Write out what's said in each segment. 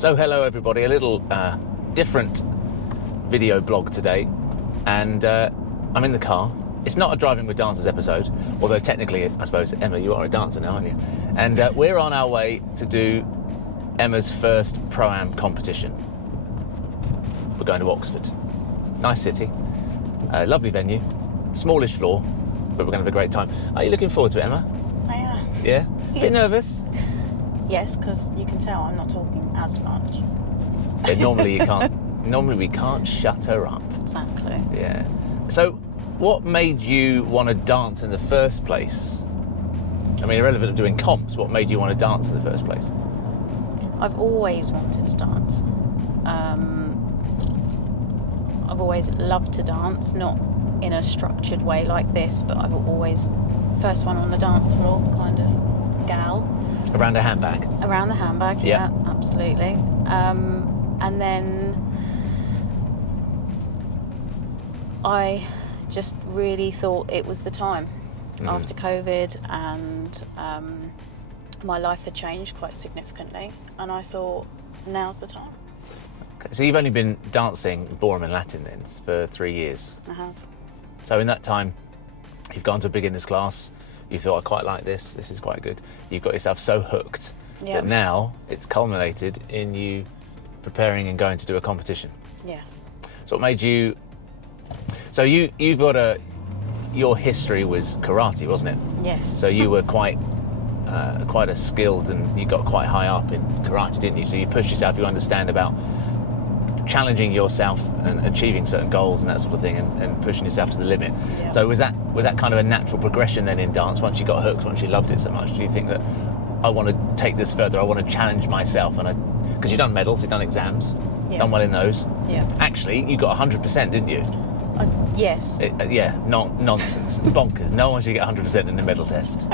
So hello everybody, a little different video blog today, and I'm in the car. It's not a Driving with Dancers episode, although technically, I suppose, Emma, you are a dancer now, aren't you? And we're on our way to do Emma's first ProAm competition. We're going to Oxford. Nice city, lovely venue, smallish floor, but we're going to have a great time. Are you looking forward to it, Emma? I am. Yeah? Bit nervous? Yes, because you can tell I'm not talking as much. Yeah, normally you can't. Normally we can't shut her up. Exactly. Yeah. So, what made you want to dance in the first place? I mean, irrelevant of doing comps, what made you want to dance in the first place? I've always wanted to dance. I've always loved to dance, not in a structured way like this, but I've always first one on the dance floor kind of gal. Around a handbag? Around the handbag, yeah, absolutely. And then I just really thought it was the time after COVID, and my life had changed quite significantly, and I thought now's the time. Okay, so you've only been dancing ballroom and Latin then for 3 years? I have. So in that time, you've gone to a beginner's class, you thought, I quite like this is quite good. You've got yourself so hooked that now it's culminated in you preparing and going to do a competition. Yes. So what made you, so you've got your history was karate, wasn't it? Yes. So you were quite a skilled, and you got quite high up in karate, didn't you? So you pushed yourself, you understand about challenging yourself and achieving certain goals and that sort of thing, and pushing yourself to the limit. Yeah. So was that kind of a natural progression then in dance? Once you got hooked, once you loved it so much, do you think that I want to take this further, I want to challenge myself? And because you've done medals, you've done exams, done well in those. Yeah. Actually, you got 100%, didn't you? Yes. Nonsense. Bonkers. No one should get 100% in the medal test.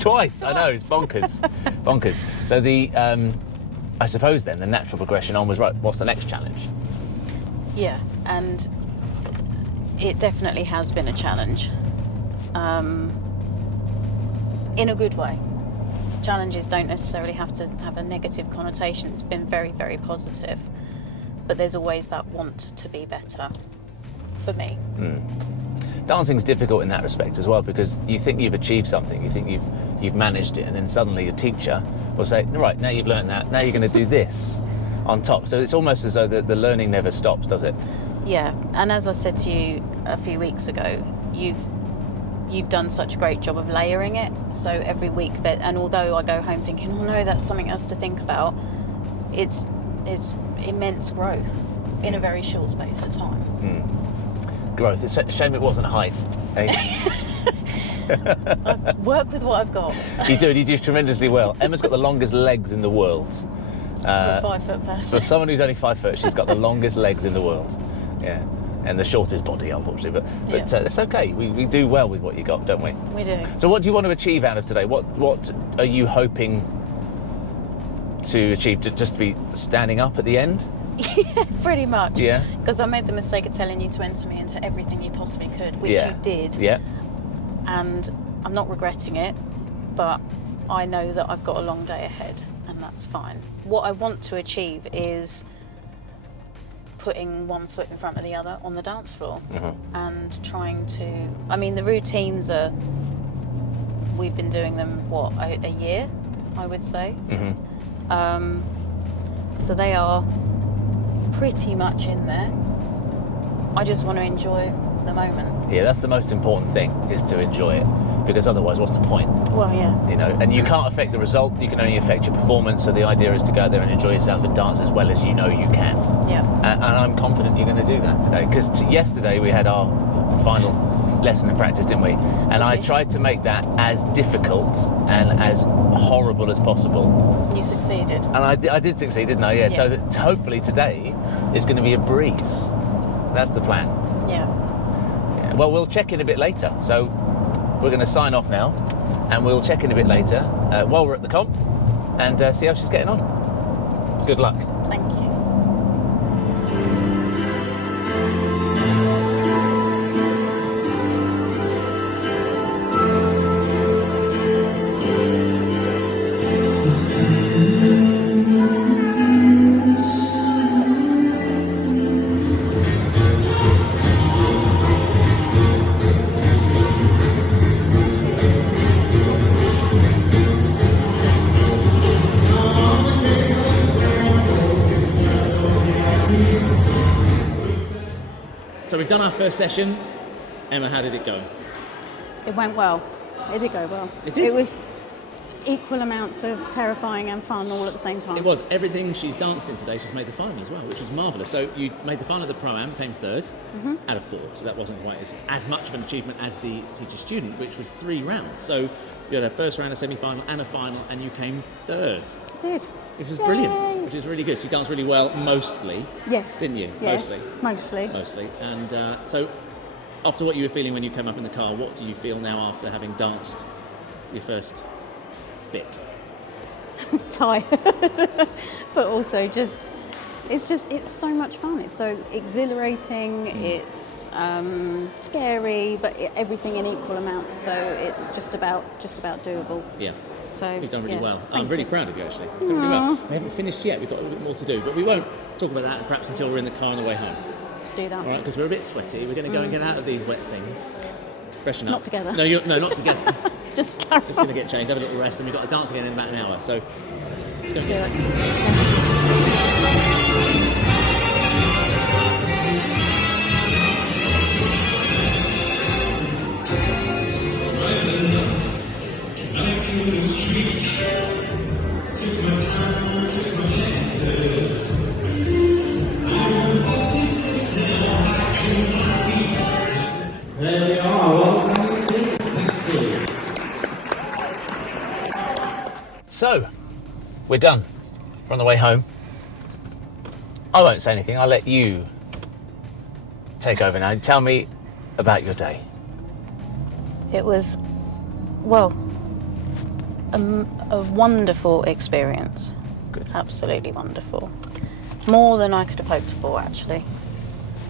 Twice. I know, it's bonkers. Bonkers. So I suppose then the natural progression on was, right, what's the next challenge? Yeah, and it definitely has been a challenge. In a good way. Challenges don't necessarily have to have a negative connotation. It's been very, very positive. But there's always that want to be better for me. Dancing's difficult in that respect as well, because you think you've achieved something, you think you've managed it, and then suddenly your teacher will say, right, now you've learned that, now you're going to do this on top. So it's almost as though the learning never stops, does it? Yeah, and as I said to you a few weeks ago, you've done such a great job of layering it. So every week and although I go home thinking, oh no, that's something else to think about, it's immense growth in a very short space of time. Growth. It's a shame it wasn't height. Eh? I work with what I've got. You do tremendously well. Emma's got the longest legs in the world. For a 5 foot person. For someone who's only 5 foot, she's got the longest legs in the world. Yeah. And the shortest body, unfortunately. But it's okay. We do well with what you got, don't we? We do. So what do you want to achieve out of today? What are you hoping to achieve? To just be standing up at the end? Yeah, pretty much. Yeah. Because I made the mistake of telling you to enter me into everything you possibly could, which you did. Yeah. And I'm not regretting it, but I know that I've got a long day ahead, and that's fine. What I want to achieve is putting one foot in front of the other on the dance floor, and trying to, I mean, the routines we've been doing them, a year, I would say. So they are pretty much in there. I just want to enjoy the moment. Yeah, that's the most important thing, is to enjoy it, because otherwise what's the point? Well, yeah. You know, and you can't affect the result, you can only affect your performance, so the idea is to go out there and enjoy yourself and dance as well as you know you can. Yeah. And I'm confident you're going to do that today, because yesterday we had our final lesson in practice, didn't we? And I tried to make that as difficult and as horrible as possible. You succeeded. And I did succeed, didn't I? Yeah. So that hopefully today is going to be a breeze. That's the plan. Yeah. Well, we'll check in a bit later. So we're going to sign off now, and we'll check in a bit later while we're at the comp, and see how she's getting on. Good luck. Thank you. So we've done our first session. Emma, how did it go? It went well. It did go well. It did? It was equal amounts of terrifying and fun all at the same time. It was. Everything she's danced in today, she's made the final as well, which was marvellous. So you made the final at the ProAm, came third out of 4. So that wasn't quite as much of an achievement as the teacher-student, which was 3 rounds. So you had a first round, a semi-final and a final, and you came third. I did. Which was Yay. brilliant, which is really good. She danced really well, mostly. Yes. Didn't you? Yes. Mostly. Mostly. Mostly. And so after what you were feeling when you came up in the car, what do you feel now after having danced your first bit? Tired. But also it's so much fun. It's so exhilarating. It's scary, but everything in equal amounts. So it's just about doable. Yeah. So You've done really well. Thank I'm really you. proud of you, actually. You've done really well. We haven't finished yet. We've got a little bit more to do, but we won't talk about that perhaps until we're in the car on the way home. To do that. All right, because we're a bit sweaty. We're going to go and get out of these wet things. Freshen up. Not together. No, not together. Just carry Just going to get changed, have a little rest, and we've got to dance again in about an hour. So let's go and do do it. There we are, welcome. Thank you. So, we're done. We're on the way home. I won't say anything. I'll let you take over now. Tell me about your day. It was, well, a wonderful experience. Good. Absolutely wonderful. More than I could have hoped for, actually.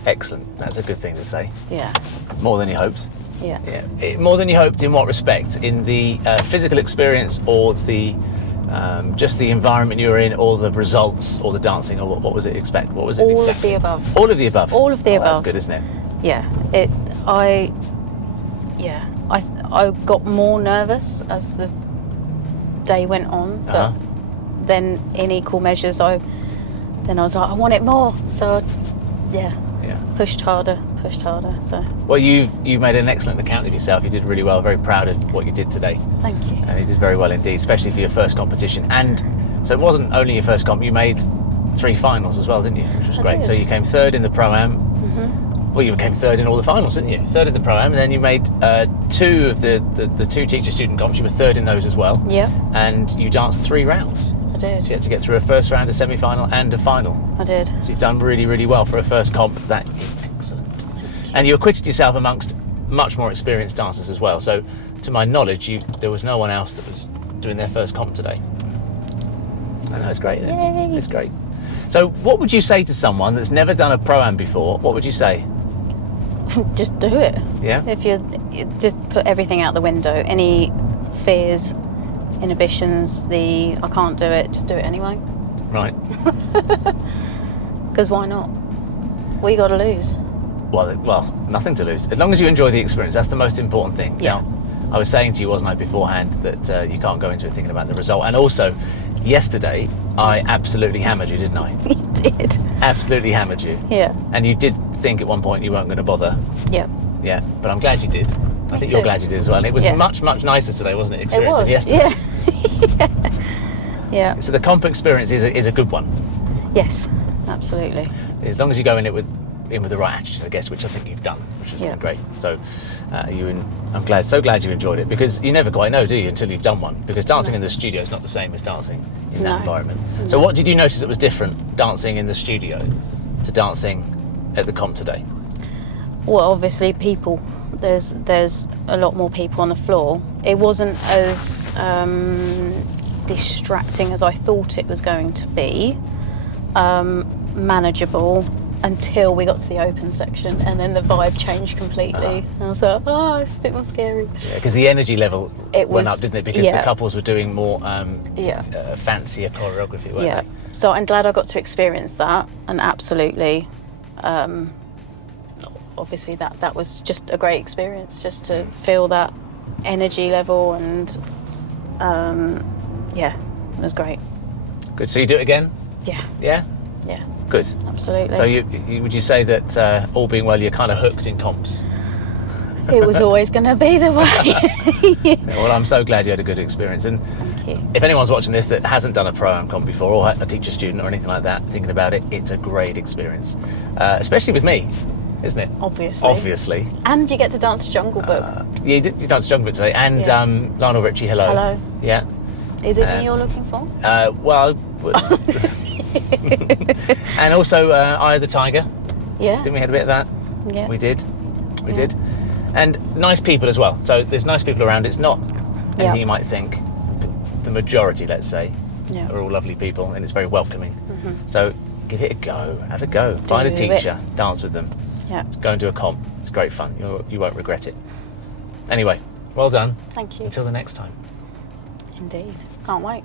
Excellent. That's a good thing to say. Yeah, More than you hoped. yeah. Yeah. More than you hoped in what respect? In the physical experience, or the just the environment you were in, or the results, or the dancing, or what was it expect? What was it All exactly? of the above. All of the above. All of the above. That's good, isn't it? Yeah, I got more nervous as the day went on, but then in equal measures, I was like, I want it more. So, yeah, pushed harder. So, Well, you made an excellent account of yourself. You did really well. Very proud of what you did today. thank you. And you did very well indeed, especially for your first competition. And so it wasn't only your first comp. You made 3 finals as well, didn't you? Which was I great. did. So you came third in the ProAm. Well, you came third in all the finals, didn't you? Third in the ProAm, and then you made 2 of the 2 teacher-student comps. You were third in those as well. Yep, And you danced 3 rounds. I did. So you had to get through a first round, a semi-final, and a final. I did. So you've done really, really well for a first comp. That is excellent. And you acquitted yourself amongst much more experienced dancers as well. So, to my knowledge, there was no one else that was doing their first comp today. I know, it's great, isn't it? Yay. It's great. So, what would you say to someone that's never done a ProAm before? What would you say? Just do it. Yeah? If you just put everything out the window, any fears, inhibitions, I can't do it, just do it anyway. Right. Because why not? What you got to lose? Well, nothing to lose. As long as you enjoy the experience, that's the most important thing. Yeah. Now, I was saying to you, wasn't I, beforehand, that you can't go into it thinking about the result. And also, yesterday, I absolutely hammered you, didn't I? You did. Absolutely hammered you. Yeah. And you did think at one point you weren't going to bother. Yeah. Yeah, but I'm glad you did. I Me think you're too. glad you did as well. And it was Yeah. much, much nicer today, wasn't it? It Experience was. than yesterday. Yeah. Yeah. So the comp experience is a good one. Yes. Absolutely. As long as you go in with the right attitude, I guess, which I think you've done, which has Yeah. been great. So I'm so glad you enjoyed it, because you never quite know, do you, until you've done one? Because dancing in the studio is not the same as dancing in that No. environment. So what did you notice that was different dancing in the studio to dancing at the comp today? Well, obviously, people. There's a lot more people on the floor. It wasn't as distracting as I thought it was going to be. Manageable until we got to the open section, and then the vibe changed completely. And I was like, oh, it's a bit more scary. Yeah, because the energy level It went was- up, didn't it? Because yeah. the couples were doing more Yeah. fancier choreography, weren't Yeah. they? So I'm glad I got to experience that, and absolutely, obviously that was just a great experience, just to feel that energy level, and yeah, it was great. Good. So you do it again? Yeah. Yeah? Yeah. Good. Absolutely. So would you say that all being well, you're kind of hooked in comps? It was always going to be the way. Yeah, well, I'm so glad you had a good experience. And Thank you. if anyone's watching this that hasn't done a ProAm comp before, or a teacher student or anything like that, thinking about it, it's a great experience, especially with me, isn't it? Obviously. And you get to dance to Jungle Book. Yeah, you danced Jungle Book today, and Yeah. Lionel Richie, hello. Hello. Yeah. Is it me you're looking for? Well, and also Eye of the Tiger. Yeah. Didn't we have a bit of that? Yeah. We did. We did. And nice people as well. So there's nice people around. It's not anything Yeah. you might think. The majority, let's say, Yeah. are all lovely people, and it's very welcoming. So give it a go. Have a go. Find a it. teacher. Dance with them. Yeah. Go and do a comp. It's great fun. You won't regret it. Anyway, well done. Thank you. Until the next time. Indeed. Can't wait.